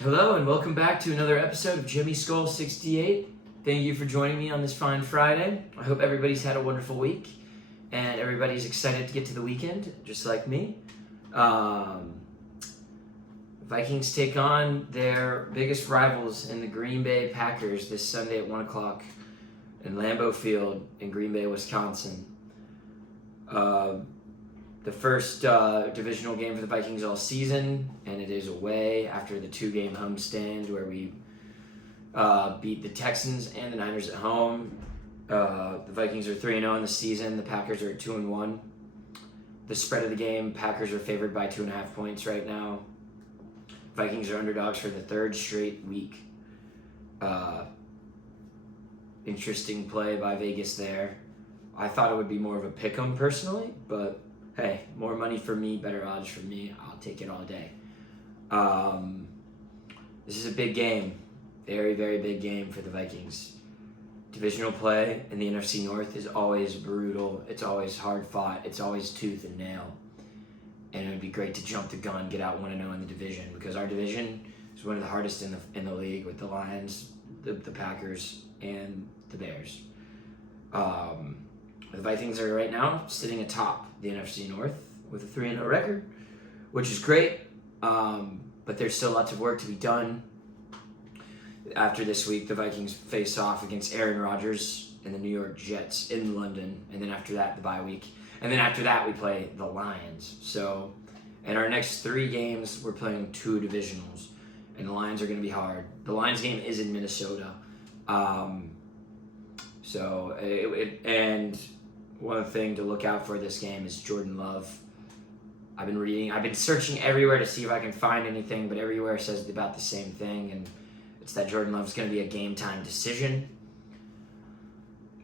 Hello and welcome back to another episode of Jimmy SKOL 68. Thank you for joining me on this fine Friday. I hope everybody's had a wonderful week and everybody's excited to get to the weekend, just like me. Vikings take on their biggest rivals in the Green Bay Packers this Sunday at 1 o'clock in Lambeau Field in Green Bay, Wisconsin. The first divisional game for the Vikings all season, and it is away after the two-game homestand where we beat the Texans and the Niners at home. The Vikings are 3-0 in the season. The Packers are at 2-1. The spread of the game, Packers are favored by 2.5 points right now. Vikings are underdogs for the third straight week. Interesting play by Vegas there. I thought it would be more of a pick-em personally, but hey, more money for me, better odds for me. I'll take it all day. This is a big game. Very, very big game for the Vikings. Divisional play in the NFC North is always brutal. It's always hard fought. It's always tooth and nail. And it would be great to jump the gun, get out 1-0 in the division, because our division is one of the hardest in the league with the Lions, the Packers, and the Bears. The Vikings are right now sitting atop the NFC North with a 3-0 record, which is great, but there's still lots of work to be done. After this week, the Vikings face off against Aaron Rodgers and the New York Jets in London, and then after that, the bye week. And then after that, we play the Lions. So, in our next 3 games, we're playing 2 divisionals, and the Lions are going to be hard. The Lions game is in Minnesota. And one thing to look out for this game is Jordan Love. I've been searching everywhere to see if I can find anything, but everywhere says about the same thing, and it's that Jordan Love's going to be a game-time decision.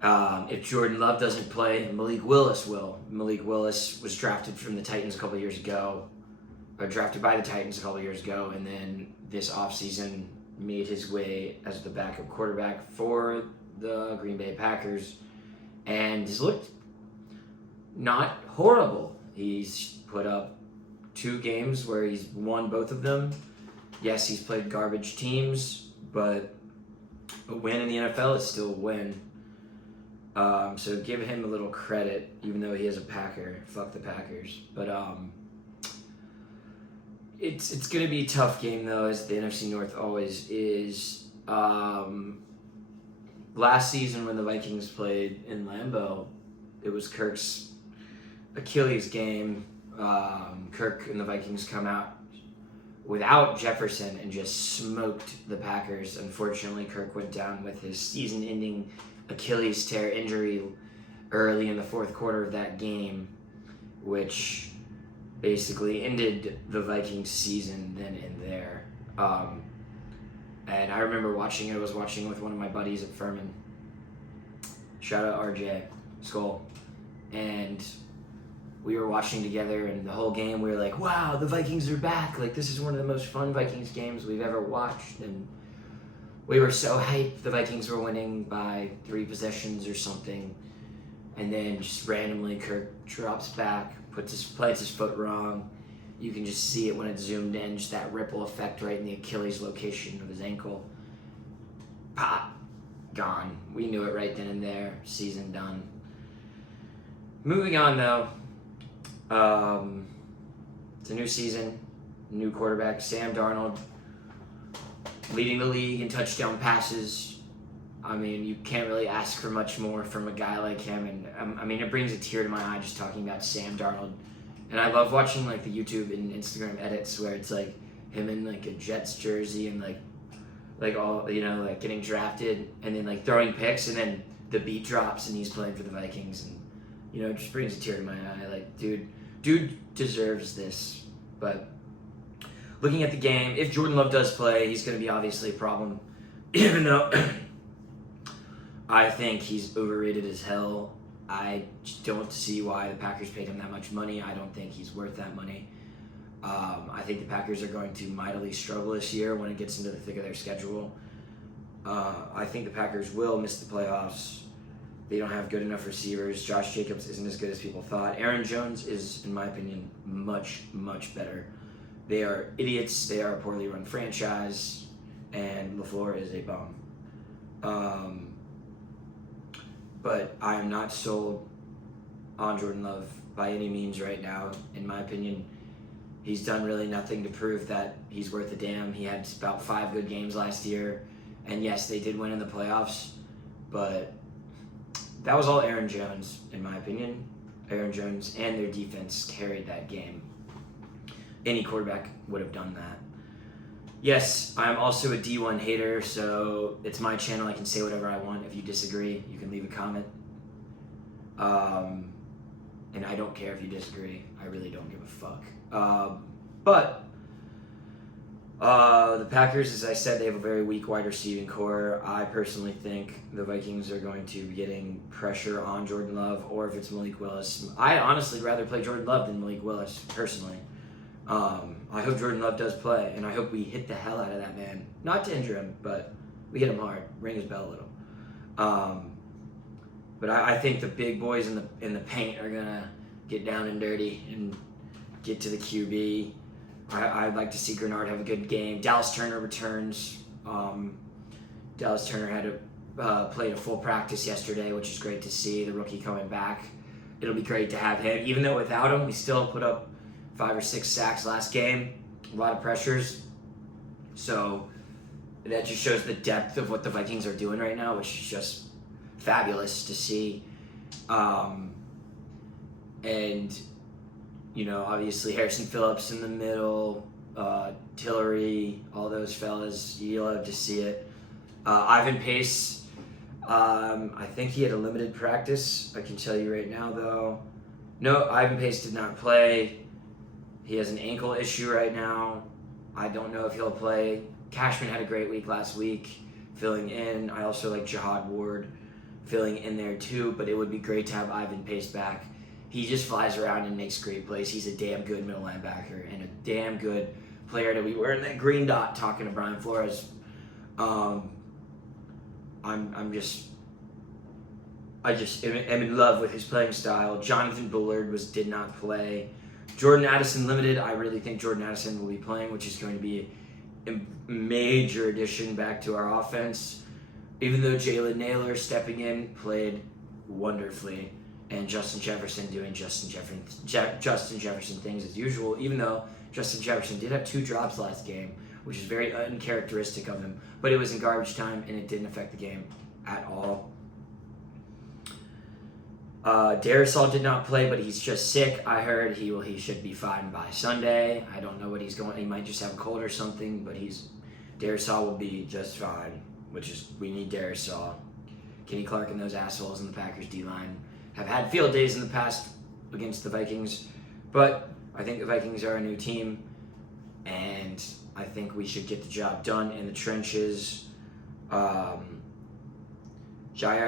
If Jordan Love doesn't play, Malik Willis will. Malik Willis was drafted by the Titans a couple years ago, and then this offseason made his way as the backup quarterback for the Green Bay Packers, and has looked not horrible. He's put up 2 games where he's won both of them. Yes, he's played garbage teams, but a win in the NFL is still a win. So give him a little credit, even though he is a Packer. Fuck the Packers. But it's going to be a tough game, though, as the NFC North always is. Last season when the Vikings played in Lambeau, it was Kirk's Achilles game. Kirk and the Vikings come out without Jefferson and just smoked the Packers. Unfortunately, Kirk went down with his season-ending Achilles tear injury early in the fourth quarter of that game, which basically ended the Vikings season then and there. And I remember watching it. I was watching with one of my buddies at Furman. Shout out RJ, SKOL. And we were watching together, and the whole game we were like, wow, the Vikings are back. Like, this is one of the most fun Vikings games we've ever watched. And we were so hyped the Vikings were winning by 3 possessions or something. And then just randomly Kirk drops back, plants his foot wrong. You can just see it when it's zoomed in, just that ripple effect right in the Achilles location of his ankle. Pop, gone. We knew it right then and there. Season done. Moving on, though. It's a new season, new quarterback, Sam Darnold, leading the league in touchdown passes. I mean, you can't really ask for much more from a guy like him, and it brings a tear to my eye just talking about Sam Darnold. And I love watching like the YouTube and Instagram edits where it's like him in like a Jets jersey and like all like getting drafted and then like throwing picks, and then the beat drops and he's playing for the Vikings, and it just brings a tear to my eye. Like, dude deserves this. But looking at the game, if Jordan Love does play, he's going to be obviously a problem, even though I think he's overrated as hell. I don't see why the Packers paid him that much money. I don't think he's worth that money. I think the Packers are going to mightily struggle this year when it gets into the thick of their schedule. I think the Packers will miss the playoffs. They don't have good enough receivers. Josh Jacobs isn't as good as people thought. Aaron Jones is, in my opinion, much, much better They are idiots. They are a poorly run franchise, and LaFleur is a bum. But I am not sold on Jordan Love by any means right now. In my opinion, he's done really nothing to prove that he's worth a damn. He had about 5 good games last year, and yes, they did win in the playoffs, but that was all Aaron Jones, in my opinion. Aaron Jones and their defense carried that game. Any quarterback would have done that. Yes, I'm also a D1 hater, so it's my channel. I can say whatever I want. If you disagree, you can leave a comment. And I don't care if you disagree. I really don't give a fuck. But the Packers, as I said, they have a very weak wide receiving core. I personally think the Vikings are going to be getting pressure on Jordan Love, or if it's Malik Willis. I'd honestly rather play Jordan Love than Malik Willis, personally. I hope Jordan Love does play, and I hope we hit the hell out of that man. Not to injure him, but we hit him hard, ring his bell a little. But I think the big boys in the paint are gonna get down and dirty and get to the QB. I'd like to see Grenard have a good game. Dallas Turner returns. Dallas Turner had played a full practice yesterday, which is great to see. The rookie coming back. It'll be great to have him. Even though without him, we still put up 5 or 6 sacks last game. A lot of pressures. So that just shows the depth of what the Vikings are doing right now, which is just fabulous to see. And, you know, obviously Harrison Phillips in the middle, Tillery, all those fellas, you love to see it. Ivan Pace, I think he had a limited practice. I can tell you right now, though. No, Ivan Pace did not play. He has an ankle issue right now. I don't know if he'll play. Cashman had a great week last week, filling in. I also like Jihad Ward filling in there too, but it would be great to have Ivan Pace back. He just flies around and makes great plays. He's a damn good middle linebacker and a damn good player to be wearing that green dot talking to Brian Flores. I just am in love with his playing style. Jonathan Bullard did not play. Jordan Addison limited. I really think Jordan Addison will be playing, which is going to be a major addition back to our offense. Even though Jalen Naylor stepping in played wonderfully, and Justin Jefferson doing Justin Jefferson things as usual, even though Justin Jefferson did have 2 drops last game, which is very uncharacteristic of him, but it was in garbage time and it didn't affect the game at all. Darisaw did not play, but he's just sick. I heard he should be fine by Sunday. I don't know what he's going. He might just have a cold or something, but Darisaw will be just fine. We need Darisaw. Kenny Clark and those assholes in the Packers D-line have had field days in the past against the Vikings, but I think the Vikings are a new team, and I think we should get the job done in the trenches. Jair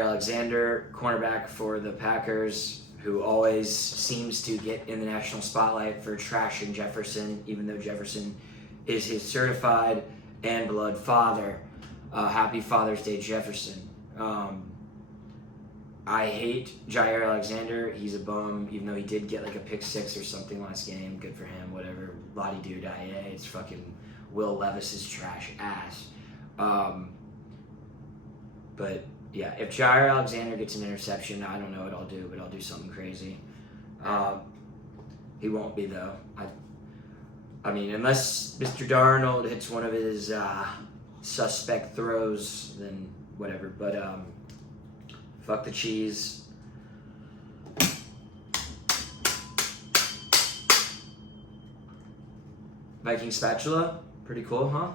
Alexander, cornerback for the Packers, who always seems to get in the national spotlight for trashing Jefferson, even though Jefferson is his certified and blood father. Happy Father's Day, Jefferson. I hate Jair Alexander. He's a bum, even though he did get like a pick 6 or something last game. Good for him, whatever. La-di-do-da-yay. It's fucking Will Levis's trash ass. But yeah, if Jair Alexander gets an interception, I don't know what I'll do, but I'll do something crazy. He won't be, though. I mean, unless Mr. Darnold hits one of his suspect throws, then whatever. But fuck the cheese. Viking spatula, pretty cool, huh?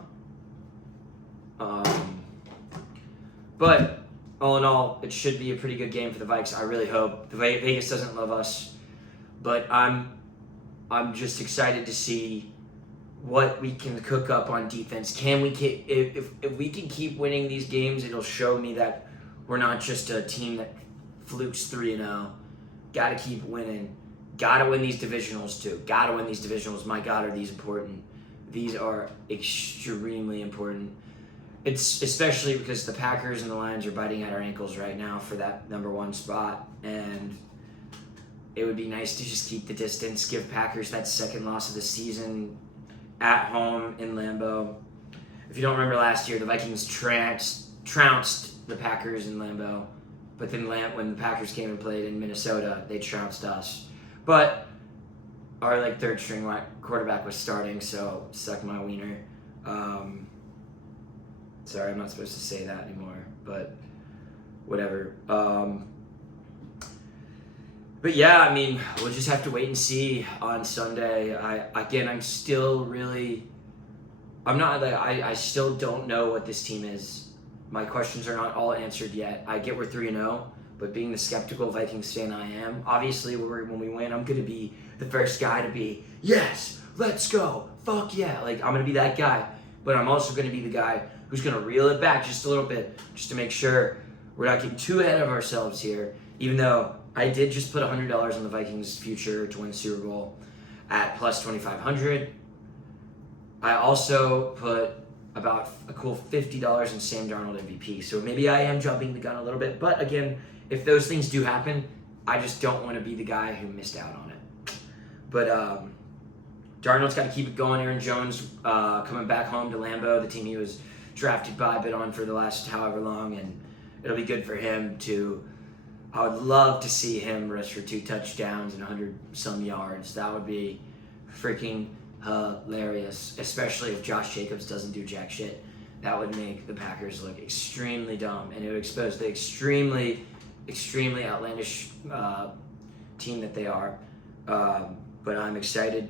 But all in all, it should be a pretty good game for the Vikes. I really hope. The Vegas doesn't love us, but I'm just excited to see what we can cook up on defense. Can we if we can keep winning these games, it'll show me that we're not just a team that flukes 3-0. Got to keep winning. Got to win these divisionals too. Got to win these divisionals. My God, are these important? These are extremely important. It's especially because the Packers and the Lions are biting at our ankles right now for that number 1 spot, and it would be nice to just keep the distance, give Packers that second loss of the season, at home in Lambeau. If you don't remember last year, the Vikings trounced the Packers in Lambeau. But then when the Packers came and played in Minnesota, they trounced us. But our like third string quarterback was starting, so suck my wiener. Sorry, I'm not supposed to say that anymore, but whatever. But yeah, I mean, we'll just have to wait and see on Sunday. I still don't know what this team is. My questions are not all answered yet. I get we're 3-0, but being the skeptical Vikings fan I am, obviously when we win, I'm going to be the first guy to be, yes, let's go, fuck yeah. Like, I'm going to be that guy, but I'm also going to be the guy who's going to reel it back just a little bit, just to make sure we're not getting too ahead of ourselves here, even though I did just put $100 on the Vikings' future to win Super Bowl at plus 2,500. I also put about a cool $50 in Sam Darnold MVP. So maybe I am jumping the gun a little bit. But again, if those things do happen, I just don't want to be the guy who missed out on it. But Darnold's got to keep it going. Aaron Jones coming back home to Lambeau, the team he was drafted by, bid on for the last however long. And it'll be good for him to... I would love to see him rush for 2 touchdowns and 100-some yards. That would be freaking hilarious, especially if Josh Jacobs doesn't do jack shit. That would make the Packers look extremely dumb, and it would expose the extremely outlandish team that they are. But I'm excited,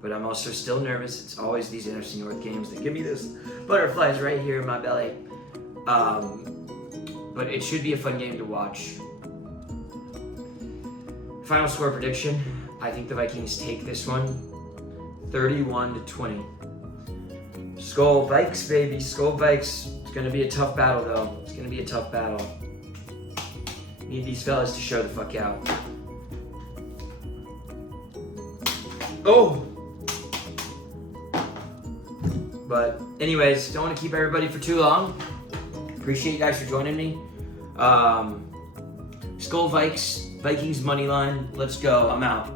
but I'm also still nervous. It's always these NFC North games that give me those butterflies right here in my belly. But it should be a fun game to watch. Final score prediction. I think the Vikings take this one 31-20. SKOL Vikes, baby. SKOL Vikes. It's going to be a tough battle, though. It's going to be a tough battle. Need these fellas to show the fuck out. Oh! But anyways, don't want to keep everybody for too long. Appreciate you guys for joining me. SKOL Vikes, Vikings money line. Let's go. I'm out.